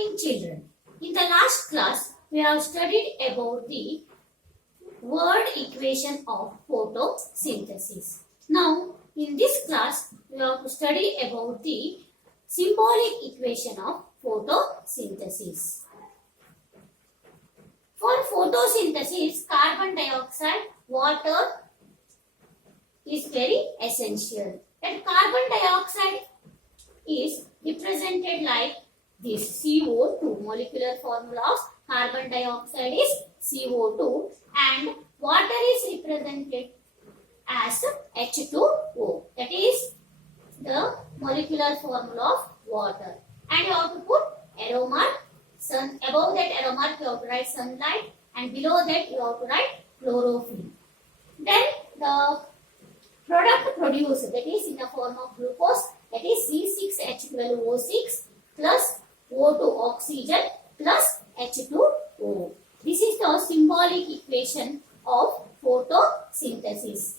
morning, children. In the last class, we have studied about the word equation of photosynthesis. Now, in this class, we have to study about the symbolic equation of photosynthesis. For photosynthesis, carbon dioxide, water is very essential. And carbon dioxide is represented like this CO2. Molecular formula of carbon dioxide is CO2 and water is represented as H2O. That is the molecular formula of water. And you have to put arrow mark. Above that arrow mark you have to write sunlight and below that you have to write chlorophyll. Then the product produced, that is in the form of glucose, that is C6H12O6 plus O2 oxygen plus H2O. This is the symbolic equation of photosynthesis.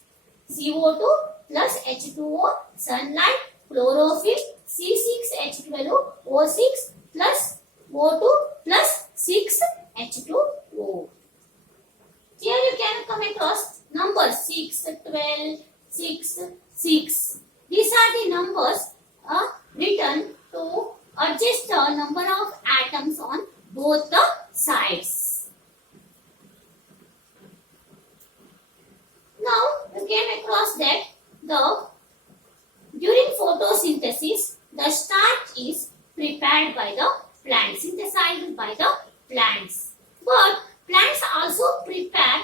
CO2 plus H2O, sunlight, chlorophyll, C6H12O6 plus O2 plus 6H2O. Here you can come across numbers 6, 12, 6, 6. These are the numbers written to adjust the number of atoms on both the sides. Now, you came across that during photosynthesis, the starch is prepared by the plants, synthesized by the plants. But plants also prepare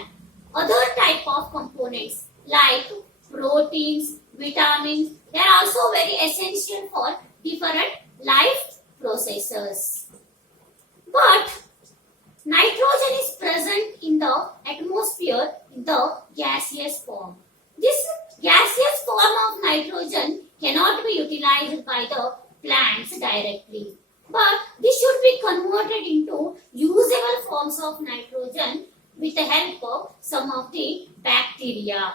other type of components like proteins, vitamins. They are also very essential for different life processes. But nitrogen is present in the atmosphere in the gaseous form. This gaseous form of nitrogen cannot be utilized by the plants directly. But this should be converted into usable forms of nitrogen with the help of some of the bacteria.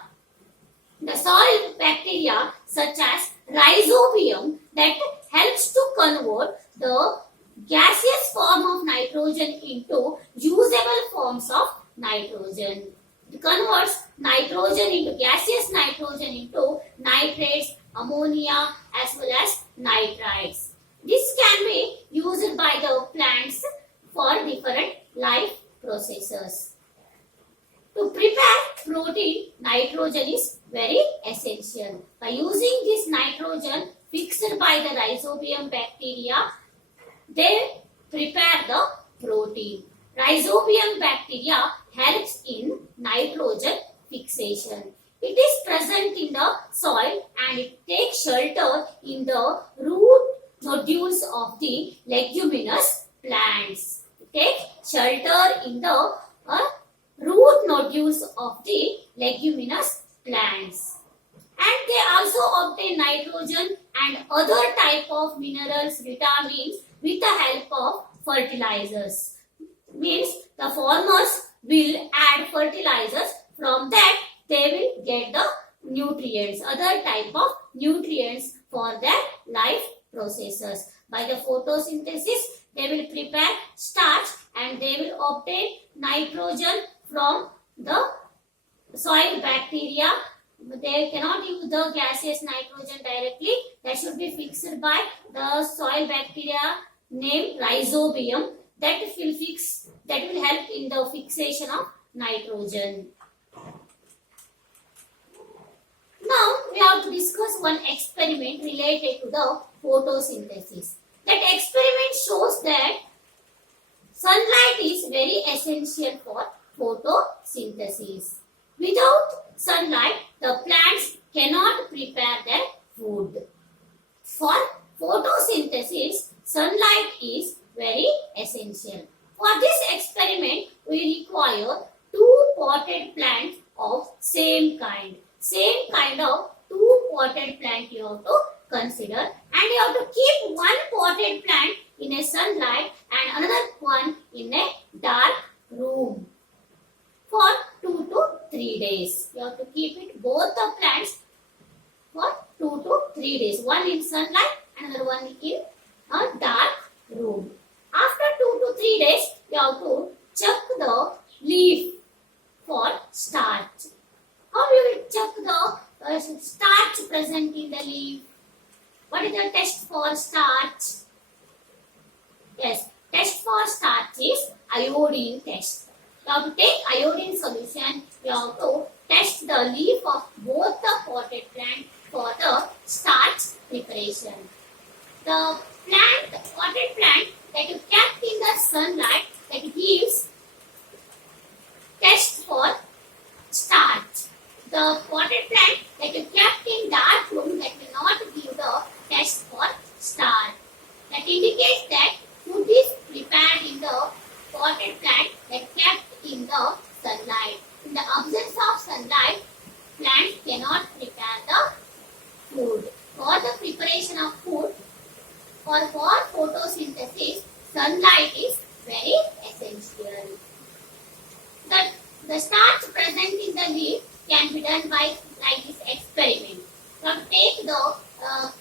The soil bacteria such as rhizobium that helps to convert the gaseous form of nitrogen into usable forms of nitrogen. It converts nitrogen into gaseous nitrogen into nitrates, ammonia as well as nitrites. This can be used by the plants for different life processes. To prepare protein, nitrogen is very essential. By using this nitrogen fixed by the rhizobium bacteria, they prepare the protein. Rhizobium bacteria helps in nitrogen fixation. It is present in the soil and it takes shelter in the root nodules of the leguminous plants. Take shelter in the root nodules of the leguminous plants. And they also obtain nitrogen and other type of minerals, vitamins with the help of fertilizers. Means the farmers will add fertilizers. From that they will get the nutrients, other type of nutrients for their life processes. By the photosynthesis, they will prepare starch and they will obtain nitrogen from the soil bacteria. They cannot use the gaseous nitrogen directly. That should be fixed by the soil bacteria named rhizobium. That will help in the fixation of nitrogen. Now we have to discuss one experiment related to the photosynthesis. That experiment shows that sunlight is very essential for photosynthesis. Without sunlight, the plants cannot prepare their food. For photosynthesis, sunlight is very essential. For this experiment, we require 2 potted plants of same kind. Same kind of 2 potted plant you have to consider, and you have to keep one potted plant in a sunlight and another one in a dark room for 2 to 3 days. You have to keep it both the plants for 2 to 3 days. One in sunlight, another one in a dark room. After 2 to 3 days, you have to check the leaf for starch. How do you check the starch present in the leaf? What is the test for starch? Yes, test for starch is iodine test. You have to take iodine solution. You have to test the leaf of both the potted plant for the starch preparation. The potted plant that you kept in the sunlight that gives test for starch. The potted plant that you kept in dark room that will not give the test for starch. That indicates that food is prepared in the potted plant that kept in the sunlight. In the absence of sunlight, plants cannot prepare the food. For the preparation of food or for photosynthesis, sunlight is very essential. The starch present in the leaf can be done by like this experiment. You have to take the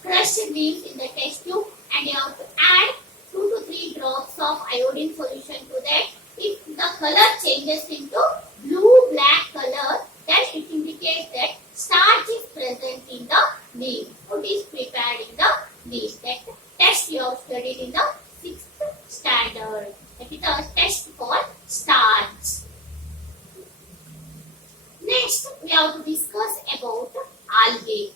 crushed leaves in the test tube and you have to add 2 to 3 drops of iodine solution to that. If the color changes into blue-black color, then it indicates that starch is present in the leaf. Food is prepared in the leaf. That test you have studied in the 6th standard. That is the test for starch. Next, we have to discuss about algae.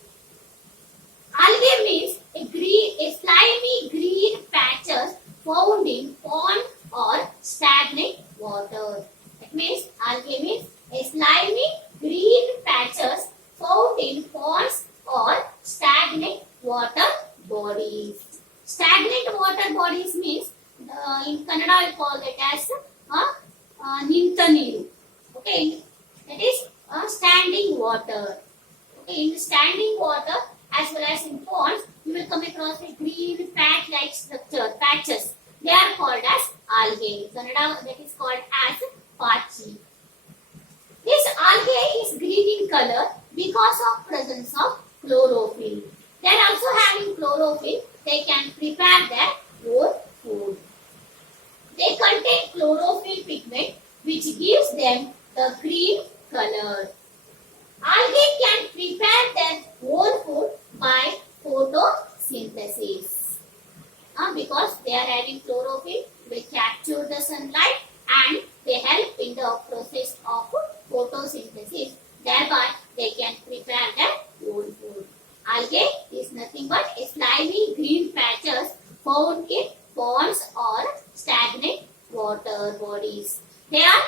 Algae means a slimy green patches found in pond or stagnant water. That means algae means a slimy green patches found in ponds or stagnant water bodies. Stagnant water bodies means in Kannada we call it as ninta neeru. Okay, that is standing water. Okay, in standing water as well as in ponds, you will come across a green patch-like structure, patches. They are called as algae. Kannada that is called as pachi. This algae is green in color because of presence of chlorophyll. They are also having chlorophyll. They can prepare their own food. They contain chlorophyll pigment which gives them the green color. Algae can prepare their own food by photosynthesis. Because they are having chlorophyll, they capture the sunlight and they help in the process of photosynthesis. Thereby, they can prepare their own food. Algae is nothing but a slimy green patches found in ponds or stagnant water bodies. They are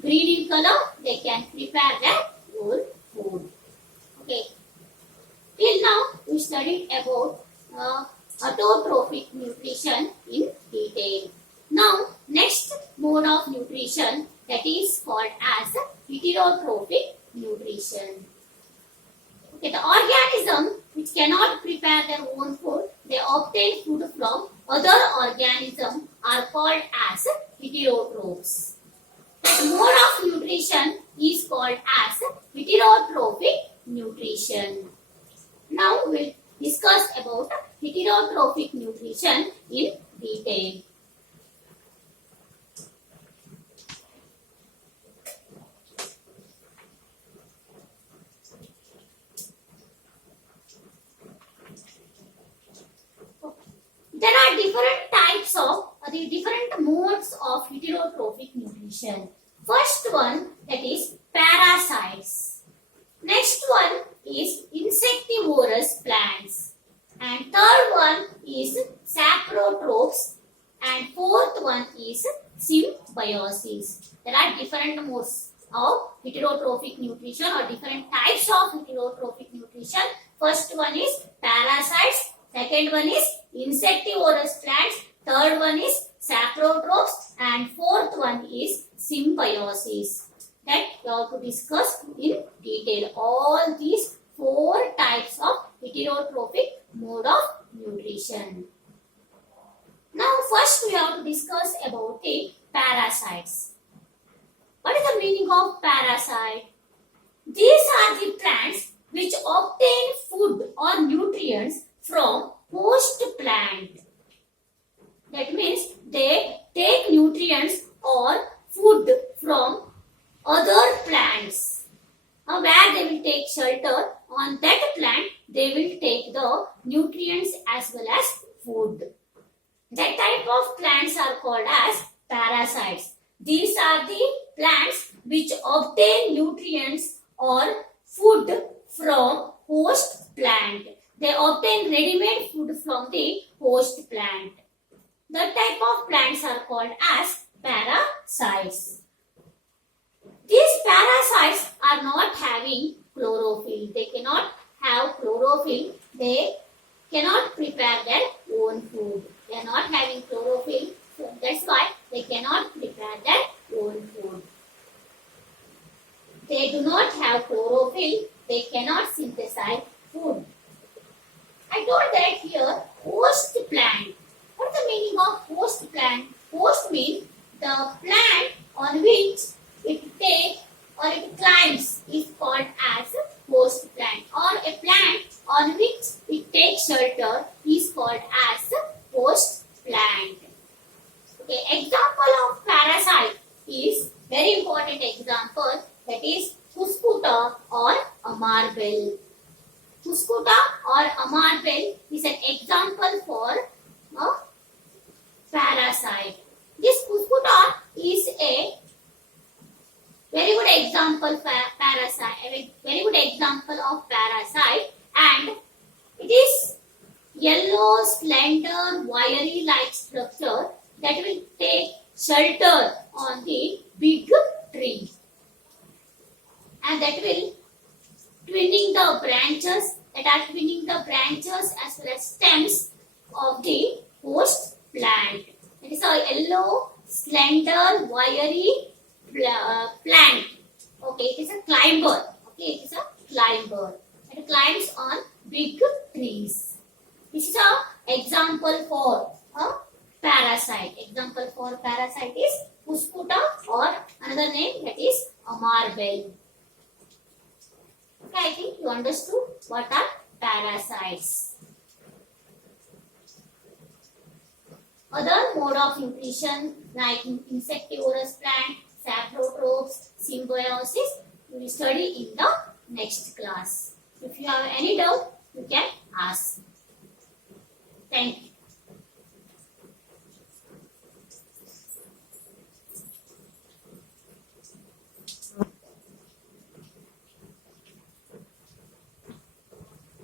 green in color. They can prepare their own food. Okay. Till now, we studied about heterotrophic nutrition in detail. Now, next mode of nutrition that is called as heterotrophic nutrition. Okay, the organism which cannot prepare their own food, they obtain food from other organisms are called as heterotrophs. The mode of nutrition is called as heterotrophic nutrition. Now we will discuss about heterotrophic nutrition in detail. There are different types of the different modes of heterotrophic nutrition. First one that is parasites. Next one is insectivorous plants. And third one is saprotrophs. And fourth one is symbiosis. There are different modes of heterotrophic nutrition or different types of heterotrophic nutrition. First one is parasites. Second one is insectivorous plants. Third one is saprotrophs. And fourth one is symbiosis. That we have to discuss in detail. All these 4 types of heterotrophic mode of nutrition. Now first we have to discuss about the parasites. What is the meaning of parasite? These are the plants which obtain food or nutrients from host plant. That means they where they will take shelter. On that plant, they will take the nutrients as well as food. That type of plants are called as parasites. These are the plants which obtain nutrients or food from host plant. They obtain ready-made food from the host plant. That type of plants are called as parasites. These parasites are not having chlorophyll. They cannot have chlorophyll. They cannot prepare their own food. They are not having chlorophyll. So that's why they cannot prepare their own food. They do not have chlorophyll. They cannot synthesize food. I told that here host plant. What is the meaning of host plant? Host means the plant on which it takes or it climbs is called as host plant, or a plant on which it takes shelter is called as host plant. Okay, example of parasite is very important example, that is Cuscuta or amarbel. Cuscuta or amarbel is an example for a parasite. This Cuscuta is a very good example for parasite, a very good example of parasite, and it is yellow, slender, wiry like structure that will take shelter on the big tree, and that will twinning the branches, as well as stems of the host plant. It is a yellow, slender, wiry plant. Okay, it is a climber. Okay, it is a climber. It climbs on big trees. This is a example for a parasite. Example for parasite is Cuscuta, or another name, that is amarbel. Okay, I think you understood what are parasites. Other mode of nutrition like insectivorous plant, saprotrophs, symbiosis, we will study in the next class. If you have any doubt, you can ask. Thank you.